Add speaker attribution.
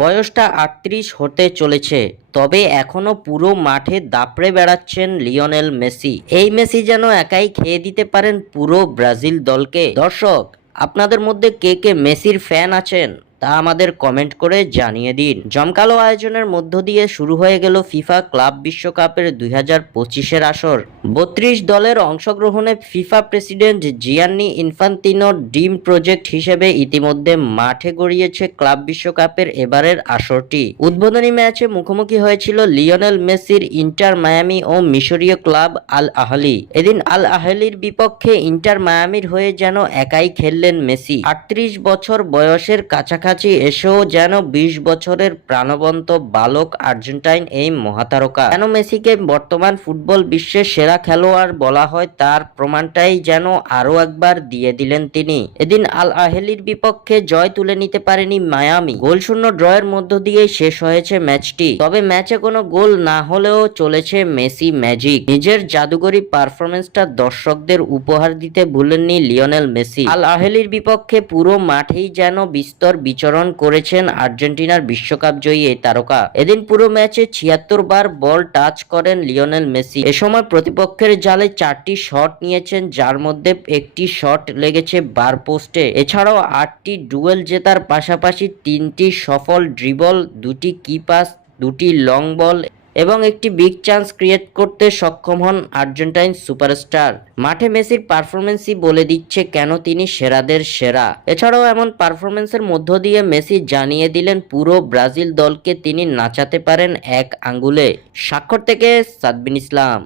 Speaker 1: বয়সটা আটত্রিশ হতে চলেছে, তবে এখনও পুরো মাঠে দাপড়ে বেড়াচ্ছেন লিওনেল মেসি। এই মেসি যেন একাই খেয়ে দিতে পারেন পুরো ব্রাজিল দলকে। দর্শক, আপনাদের মধ্যে কে কে মেসির ফ্যান আছেন? তা আমাদের কমেন্ট করে জানিয়ে দিন। জমকালো আয়োজনের মধ্য দিয়ে শুরু হয়ে গেল ফিফা ক্লাব বিশ্বকাপের দুই হাজার পঁচিশের আসর। বত্রিশ দলের অংশগ্রহণে FIFA president Gianni Infantino dream project হিসেবে ইতিমধ্যে মাঠে গড়িয়েছে ক্লাব বিশ্বকাপের এবারের আসরটি। উদ্বোধনী ম্যাচে মুখোমুখি হয়েছিল লিওনেল মেসির ইন্টার মায়ামি ও মিশরীয় ক্লাব আল আহলি। এদিন আল আহলির বিপক্ষে ইন্টার মায়ামির হয়ে যেন একাই খেললেন মেসি। আটত্রিশ বছর বয়সের কাছাকাছি এসেও যেন বিশ বছরের প্রাণবন্ত বালক আর্জেন্টাইন এই মহাতারকা। কেন মেসিকে বর্তমান ফুটবল বিশ্বের সেরা খেলোয়াড় বলা হয় তার প্রমাণটাই যেন আরও একবার দিয়ে দিলেন তিনি। এদিন আল আহেলির বিপক্ষে জয় তুলে নিতে পারেনি মায়ামি। গোল শূন্য ড্রয়ের মধ্য দিয়ে শেষ হয়েছে ম্যাচটি। তবে ম্যাচে কোনো গোল না হলেও চলেছে মেসি ম্যাজিক। নিজের জাদুকরী পারফরমেন্সটা দর্শকদের উপহার দিতে ভুলেননি লিওনেল মেসি। আল আহেলির বিপক্ষে পুরো মাঠেই যেন বিস্তর বিচরণ করেছেন আর্জেন্টিনার বিশ্বকাপ জয়ী এই তারকা। এদিন পুরো ম্যাচে ছিয়াত্তর বার বল টাচ করেন লিওনেল মেসি। এ সময় প্রতিপক্ষের জালে চারটি শট নিয়েছেন, যার মধ্যে একটি শট লেগেছে বার পোস্টে। এছাড়াও আটটি ডুয়েল জেতার পাশাপাশি তিনটি সফল ড্রিবল, দুটি কি পাস দুটি লং বল এবং একটি বিগ চান্স ক্রিয়েট করতে সক্ষম হন আর্জেন্টাইন সুপারস্টার মাঠে মেসির পারফরমেন্সই বলে দিচ্ছে কেন তিনি সেরাদের সেরা। এছাড়াও এমন পারফরমেন্সের মধ্য দিয়ে মেসি জানিয়ে দিলেন পুরো ব্রাজিল দলকে তিনি নাচাতে পারেন এক আঙ্গুলে। স্বাক্ষর থেকে সাদবিন ইসলাম।